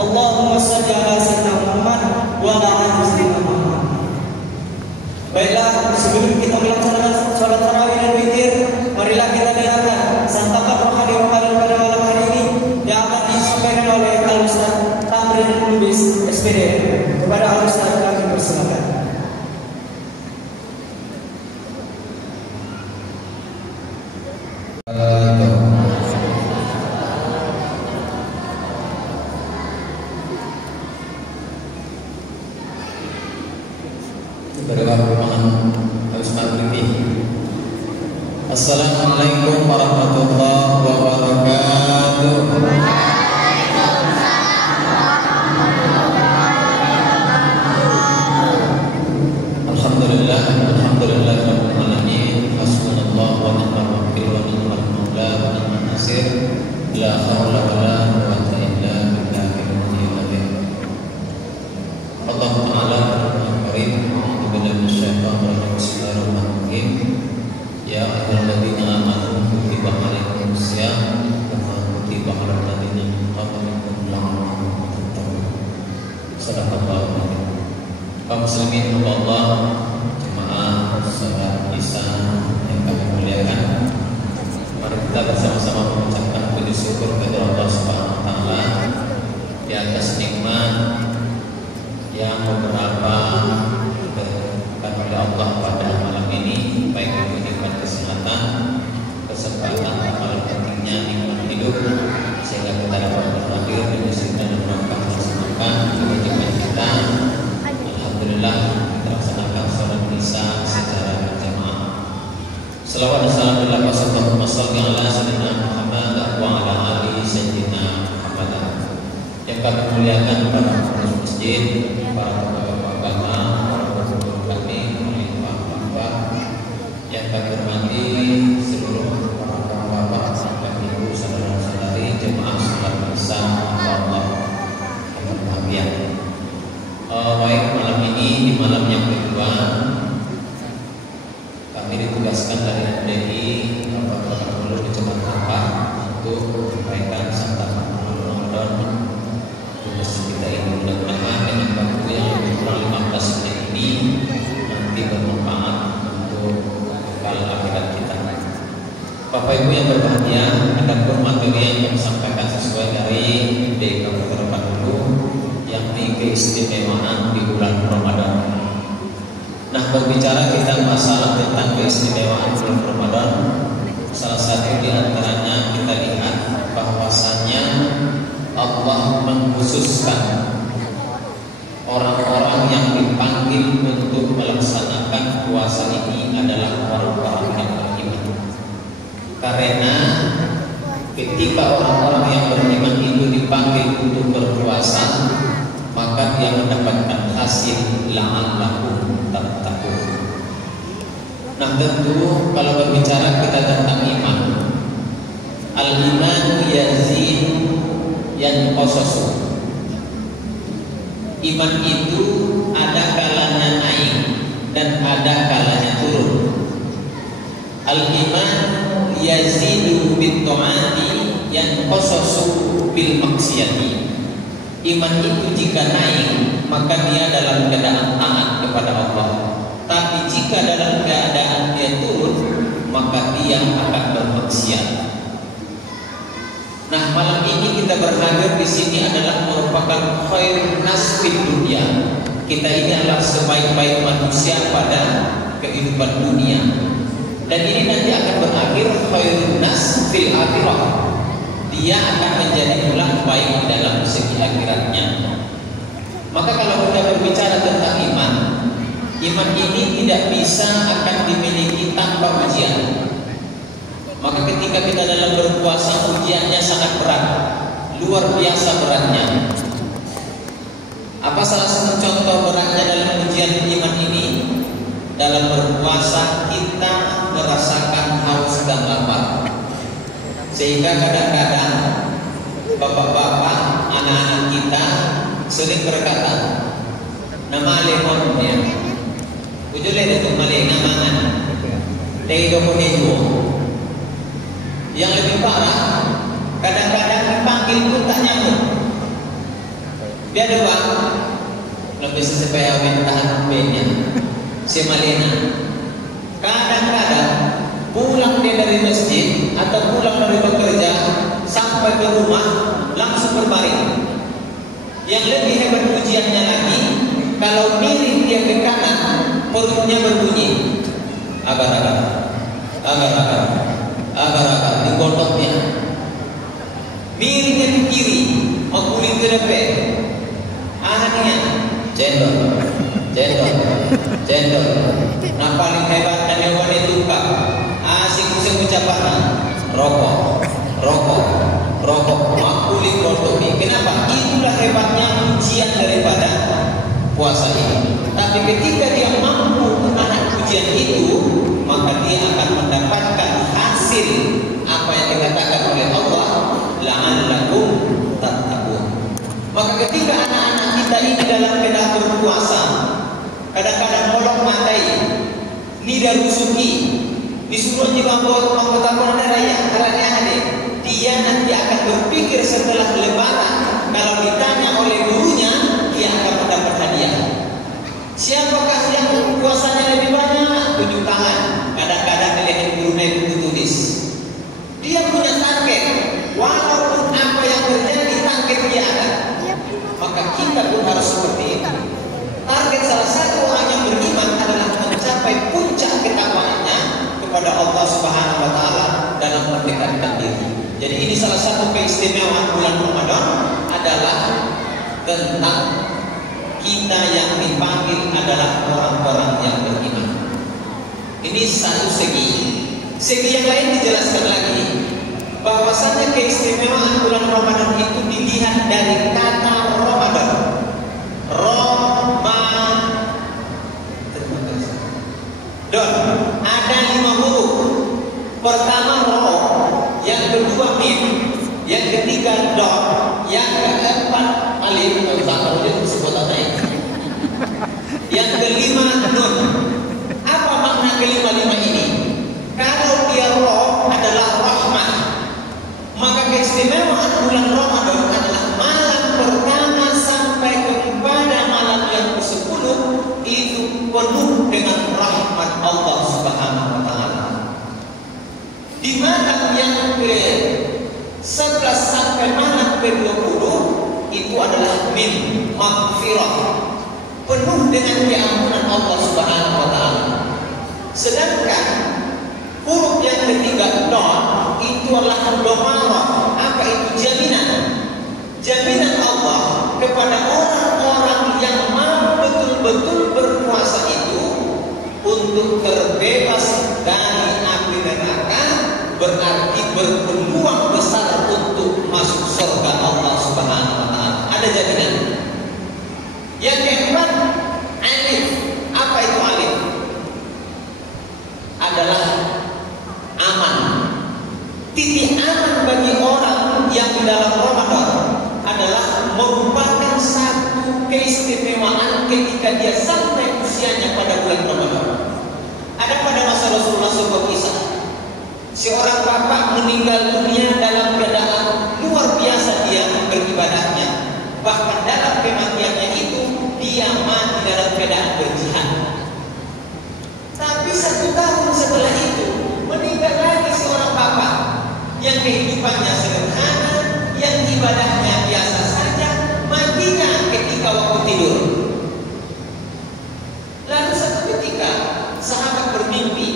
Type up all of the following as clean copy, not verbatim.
Allahumma shalli ala sayyidina Muhammad wa ala ali sayyidina Muhammad. Baiklah, sebelum kita melaksanakan sholat tarawih dan witir, marilah kita dengarkan santapan rohani pada malam hari ini yang akan disampaikan oleh Al-Ustaz Tamrin Lubis SPD. Kepada Al-Ustaz kami persilakan. Assalamualaikum warahmatullahi wabarakatuh. Alhamdulillah rabbil alamin. Hasbunallahu wa ni'mal wakil wa ni'mal maula wa ni'man nasir. La haula wa la quwwata illa billahil aliyyil azim. Allah Ta'ala Karim. A'udzu billahi minasyaitonir rajim. Bismillahirrahmanirrahim. Ya ayyuhalladzina amanu kutiba alaikumus syiyam kama kutiba alal ladzina min qablikum la'allakum tattaqun. Shadaqallahu alazim. Kaum muslimin Allah, jemaah salat Isya yang kami muliakan, mari kita bersama-sama mengucapkan puji syukur kepada Allah Subhanahu wa taala di atas nikmat yang beberapa diberikan oleh Allah pada malam ini, baik itu nikmat kesehatan, kesempatan, paling pentingnya nikmat hidup, sehingga kita dapat berhadir menyusulkan dan melaksanakan kewajiban kita. Alhamdulillah kita laksanakan sholat Isya secara berjamaah. Selawat dan salam berlapis Allahumma shalli ala sayyidina Muhammad wa ala ali sayyidina Muhammad. Yang kami muliakan para pengurus masjid, para tokoh agama, para guru kami, ulama, yang kami hormati seluruh para bapak sampai ibu saudara-saudari jemaah sholat Isya Allah yang berbahagia. Baik, malam ini di malam yang kedua kami ditugaskan dari MDI Bapak Gubernur di Kecamatan Tampah untuk menyampaikan santapan Ramadan di masjid kita ini. Mudah-mudahan dengan waktu yang lebih kurang 15 menit ini nanti bermanfaat untuk bekal akhirat kita. Bapak Ibu yang berbahagia, adapun materi yang kami sampaikan sesuai dari MDI Kabupaten Bandung, yakni keistimewaan di bulan Ramadan. Nah, berbicara kita masalah tentang keistimewaan bulan Ramadan, salah satu di antaranya kita lihat bahwasannya Allah mengkhususkan orang-orang yang dipanggil untuk melaksanakan puasa ini adalah orang-orang yang beriman. Karena ketika orang-orang yang beriman itu dipanggil untuk berpuasa, maka dia mendapatkan hasil la'allakum tattaqun. Nah, tentu kalau berbicara kita tentang iman, al-iman yazid yanqasu. Iman itu ada kalanya naik dan ada kalanya turun. Al-iman yazidu bit ta'ati yanqasu bil maksiyati. Iman itu jika naik maka dia dalam keadaan taat kepada Allah. Tapi jika dalam keadaan dia turun maka dia akan bermaksiat. Nah, malam ini kita berhadir di sini adalah merupakan khairun nas fid dunya. Kita ini adalah sebaik-baik manusia pada kehidupan dunia. Dan ini nanti akan berakhir khairun nas fil akhirah. Dia akan menjadi pula baik dalam segi akhiratnya. Maka kalau kita berbicara tentang iman, iman ini tidak bisa akan dimiliki tanpa ujian. Maka ketika kita dalam berpuasa, ujiannya sangat berat, luar biasa beratnya. Apa salah satu contoh beratnya dalam ujian iman ini? Dalam berpuasa kita merasakan haus dan lapar. Sehingga kadang-kadang bapak-bapak, anak-anak kita sering berkata, nama lemon ya, ujulnya itu malih ngamangan, dari dokumentu. Yang lebih parah, kadang-kadang dipanggil pun tak nyambung. Dia ada bang, lebih supaya tahan B-nya. Si Malena, kadang-kadang pulang dia dari masjid atau pulang dari bekerja sampai ke rumah langsung berbaring. Yang lebih hebat ujiannya lagi, kalau miring dia ke kanan, perutnya berbunyi agar-agar, di godoknya. Miringnya ke kiri, kulit ke depan. Anaknya cendol. Nah paling hebat dan yang wanita tukar asik ucapan rokok, makulit rotomi. Kenapa? Itulah hebatnya ujian daripada puasa ini. Tapi ketika dia mampu menahan ujian itu, maka dia akan mendapatkan hasil apa yang dikatakan oleh Allah, la'allakum tattaqun. Maka ketika anak-anak kita ini dalam keadaan berpuasa, kadang-kadang molok matai, nida rusuki, disuruh juga anggota raya, karena dia nanti akan berpikir setelah lebaran, kalau ditanya oleh gurunya, dia akan mendapat hadiah. Siapakah yang puasanya lebih banyak? Tunjuk tangan. Kadang-kadang dilihat gurunya itu tulis. Dia punya target, walaupun apa yang terjadi target dia ada. Maka kita pun harus seperti itu. Target salah satu orang yang beriman adalah mencapai puncak ketakwaannya kepada Allah Subhanahu wa taala dalam mendekatkan diri. Jadi ini salah satu keistimewaan bulan Ramadan adalah tentang kita yang dipanggil adalah orang-orang yang beriman. Ini satu segi. Segi yang lain dijelaskan lagi bahwasanya keistimewaan bulan Ramadan itu dilihat dari kata Ramadan. Ada 5 huruf. Pertama ro, yang kedua mim, yang ketiga dot, yang keempat alif. Yang kelima nun. Apa makna kelima-lima ini? Kalau dia ro adalah rahmat, maka keistimewaan bulan Ramadan adalah malam pertama sampai kepada malam yang ke-10 itu penuh dengan rahmat Allah Subhanahu wa taala. Di malam yang ke-11 sampai malam ke-20 itu adalah min maghfirah, penuh dengan keampunan Allah Subhanahu wa taala. Sedangkan huruf yang ketiga don itu adalah domarah. Apa itu? Jaminan Allah kepada orang-orang yang mau betul-betul berpuasa itu untuk terbebas dari api neraka, berarti berpeluang besar untuk masuk surga Allah Subhanahu wa taala. Ada jaminan. Yang keempat, alif. Apa itu alif? Adalah aman. Titik aman bagi orang yang di dalam Ramadan adalah merupakan satu keistimewaan ketika dia sampai usianya pada bulan Ramadan. Ada pada masa Rasulullah sebuah kisah, seorang bapak meninggal dunia dalam keadaan luar biasa dia beribadahnya. Bahkan dalam kematiannya itu dia mati dalam keadaan berjihad. Tapi 1 tahun setelah itu meninggal lagi seorang bapak yang kehidupannya sederhana, yang ibadahnya biasa saja, matinya ketika waktu tidur. Lalu satu ketika sahabat bermimpi.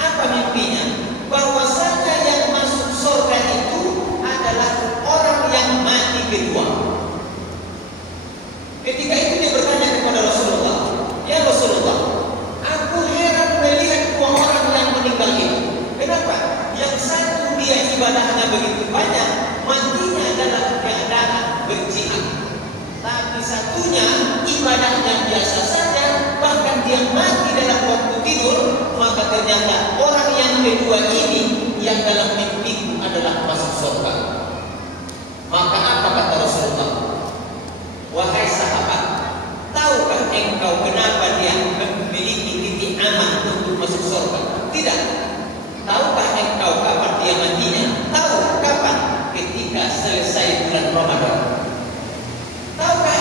Apa mimpinya? Bahwasanya yang masuk surga itu adalah orang yang mati kedua. Ketika itu dia bertanya kepada Rasulullah, "Ya Rasulullah, aku heran melihat 2 orang yang meninggal itu. Kenapa? Yang satu dia ibadahnya begitu banyak, matinya dalam keadaan berjihad. Tapi satunya ibadahnya biasa saja, bahkan dia mati dalam waktu tidur. Maka ternyata orang yang kedua ini yang dalam mimpiku adalah masuk surga." Maka apa kata Rasulullah? "Wahai sahabat, tahukah engkau kenapa dia memiliki titik aman untuk masuk surga? Tidak. Tahukah engkau kapan dia matinya? Tahu. Kapan? Ketika selesai bulan Ramadan. Tahukah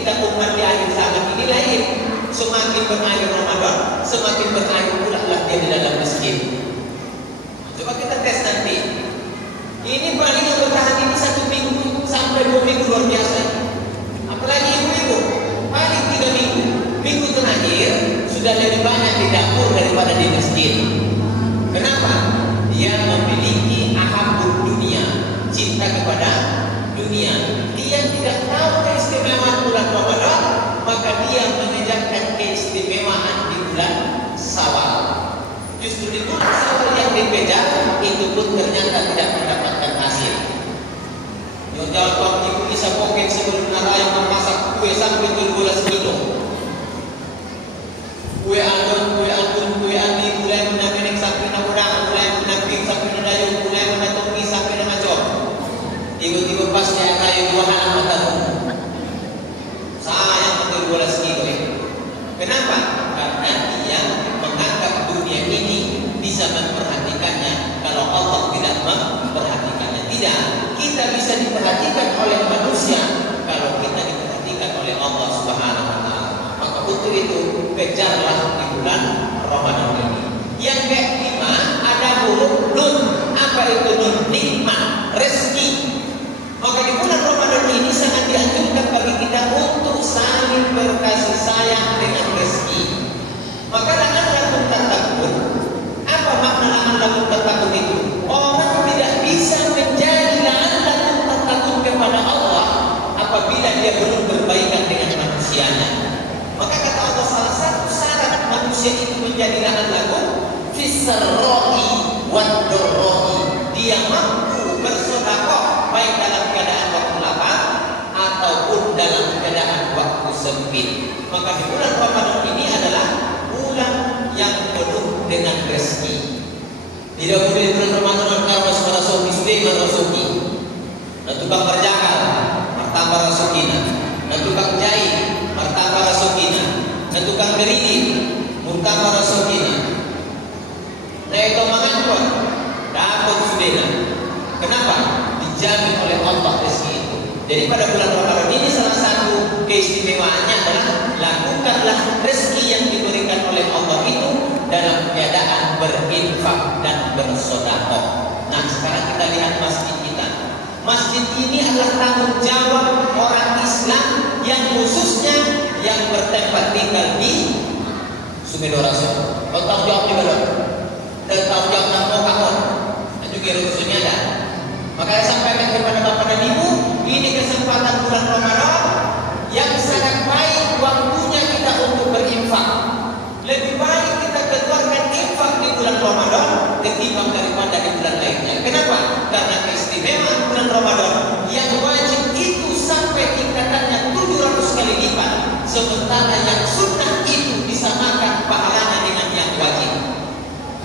kita umat di akhir zaman ini lain. Semakin berakhir Ramadan, semakin berakhir pula lah dia di dalam masjid. Coba kita tes nanti. Ini paling yang bertahan ini 1 minggu sampai 2 minggu luar biasa. Apalagi ibu-ibu, paling 3 minggu. Minggu terakhir sudah lebih banyak di dapur daripada di masjid. Kenapa? Dia memiliki ahabud dunia, cinta kepada dunia. Dia tidak tahu keistimewaan bulan Ramadan, maka dia mengejarkan keistimewaan di bulan Syawal. Justru di bulan Syawal yang dikejar itu pun ternyata tidak mendapatkan hasil. Yang jauh waktu itu bisa poket sebelum narayam memasak kue sampai 12 kilo. Kue alun, kue andi, mulai menakinik sampai namurang, mulai menakik sampai nadayu, mulai menatungi sampai namacok. Tiba-tiba pas dia rayu 2 halaman tahu. Sayang betul 12 kilo itu. Kenapa? Karena dia menganggap dunia ini bisa memperhatikannya kalau Allah tidak memperhatikannya. Tidak, kita bisa diperhatikan oleh manusia kalau kita diperhatikan oleh Allah Subhanahu wa taala. Maka untuk itu kejarlah di bulan Ramadan ini. Yang kelima ada huruf nun. Apa itu nun? Nikmat, rezeki. Maka di bulan Ramadan ini sangat dianjurkan bagi kita untuk saling berkasih sayang dengan rezeki. Maka la'allakum tattaqun. Apa makna la'allakum tattaqun itu? Orang tidak bisa menjadi la'allakum tattaqun kepada Allah apabila dia belum berbaikan dengan manusianya. Maka kata Allah, salah satu syarat manusia itu menjadi la'allakum fis-sarra'i wad-dharra'i. Dia mampu bersedekah baik dalam keadaan waktu lapang ataupun dalam keadaan waktu sempit. Maka di bulan Ramadan ini adalah bulan yang penuh dengan rezeki. Tidak boleh di bulan Ramadan karena saudara soki sudah rasuki. Dan tukang berjagal, martabak rasukina. Dan tukang jahit, martabak rasukina. Dan tukang gerigi, martabak rasukina. Nah itu mengangkut, dapat sudah. Kenapa? Dijamin oleh Allah rezeki itu. Jadi pada bulan Ramadan ini salah satu keistimewaannya adalah lakukanlah rezeki yang diberikan oleh Allah itu dalam keadaan berinfak dan bersedekah. Nah, sekarang kita lihat masjid kita. Masjid ini adalah tanggung jawab orang Islam yang khususnya yang bertempat tinggal di Sumedorasi. Kau tahu jawab di mana? Tahu jawab nak mau kawan. Dan juga rusuhnya ada. Maka saya sampaikan kepada Bapak dan Ibu, ini kesempatan bulan Ramadan yang sangat baik waktunya kita untuk berinfak. Lebih baik kita keluarkan infak di bulan Ramadan ketimbang daripada di bulan lainnya. Kenapa? Karena keistimewaan bulan Ramadan yang wajib itu sampai tingkatannya 700 kali lipat, sementara yang sunnah itu disamakan pahalanya dengan yang wajib.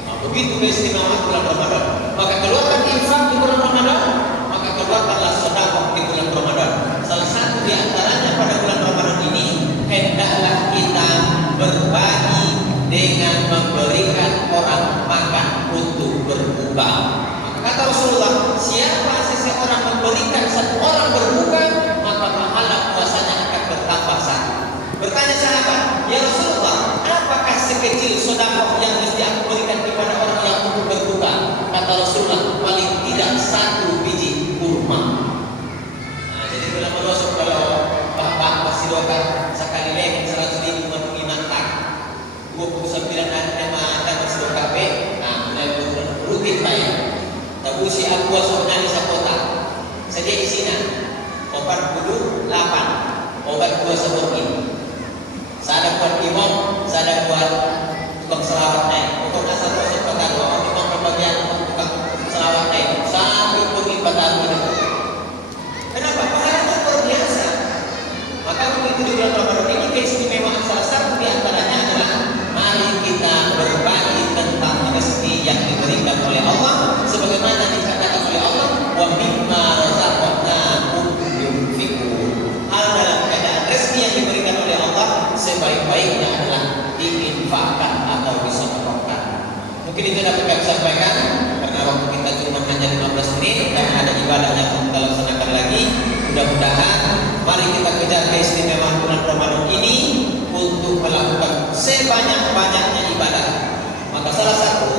Nah, begitu keistimewaan bulan Ramadan. Maka keluarkan infak di bulan Ramadan, maka keluarkanlah sedekah di bulan Ramadan. Salah satu di antaranya pada bulan Ramadan ini, hendaklah kita berbagi dengan memberikan orang makan untuk berbuka. Kata Rasulullah, siapa seseorang memberikan satu orang berbuka, maka pahala puasanya akan bertambah 1. Bertanya sahabat, ya Rasulullah, apakah sekecil sedekah yang mesti aku berikan kepada orang yang untuk berbuka? Kata Rasulullah, paling tidak 1 biji kurma. Nah, jadi dalam berdoa kalau bapak masih doakan sekali lagi 100.000 menungi mantak 29 hari nama dan masih doa KB. Nah, mulai rutin bayar. Tabusi aku wasoknya di Sakota. Saja isinya 48 obat buah seperti. Saya buat imam, saya buat tukang selawatnya. Untuk asal masuk kota dua, imam pembagian tukang selawatnya. Sampai pergi 4 tahun itu. Kenapa? Pahalanya luar biasa. Maka begitu di bulan Ramadan ini keistimewaan salah satu di antaranya adalah mari kita berbagi tentang rezeki yang diberikan oleh Allah, sebagaimana dikatakan oleh Allah, wa mimma razaqnahum yunfiqun. Hal dalam keadaan rezeki yang diberikan oleh Allah sebaik-baiknya adalah diinfakkan atau disedekahkan. Mungkin itu dapat kami sampaikan karena waktu kita cuma hanya 15 menit dan ada ibadah yang kita laksanakan lagi. Mudah-mudahan mari kita kejar keistimewaan bulan Ramadan ini untuk melakukan sebanyak-banyaknya ibadah. Maka salah satu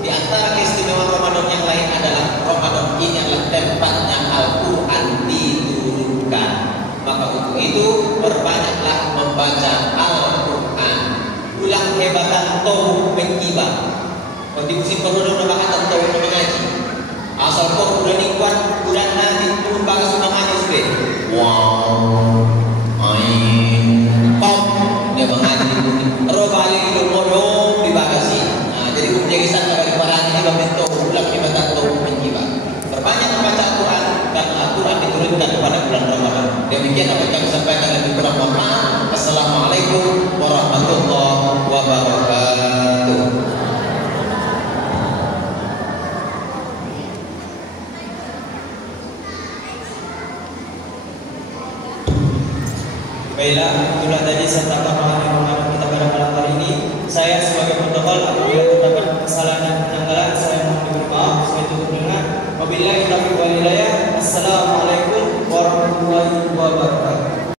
di antara keistimewaan Ramadan yang lain adalah Ramadan ini adalah tempatnya Al-Quran diturunkan. Maka untuk itu perbanyaklah membaca Al-Quran. Ulang hebatan tauhid menggibah. Kontribusi perlu bahkan tauhid mengaji. Asal kau udah nikmat bulan nanti turun bagas sudah ngaji sudah. Wow, pop dia mengaji robali itu modong di bagasi. Nah, jadi menjadi satu bagi para ini membentuk ulang hebatan tauhid menggibah. Berbanyak membaca Al-Quran karena Al-Quran diturunkan kepada bulan Ramadan. Demikian apa yang kami sampaikan dan kurang mohon maaf. Assalamualaikum warahmatullahi wabarakatuh. Baiklah, itulah tadi serta pemahaman kita pada malam hari ini. Saya sebagai protokol apabila terdapat kesalahan dan penanggalan saya mohon diberi maaf. Saya tutup dengan wabillahi taufiq wal hidayah. Assalamualaikum warahmatullahi wabarakatuh.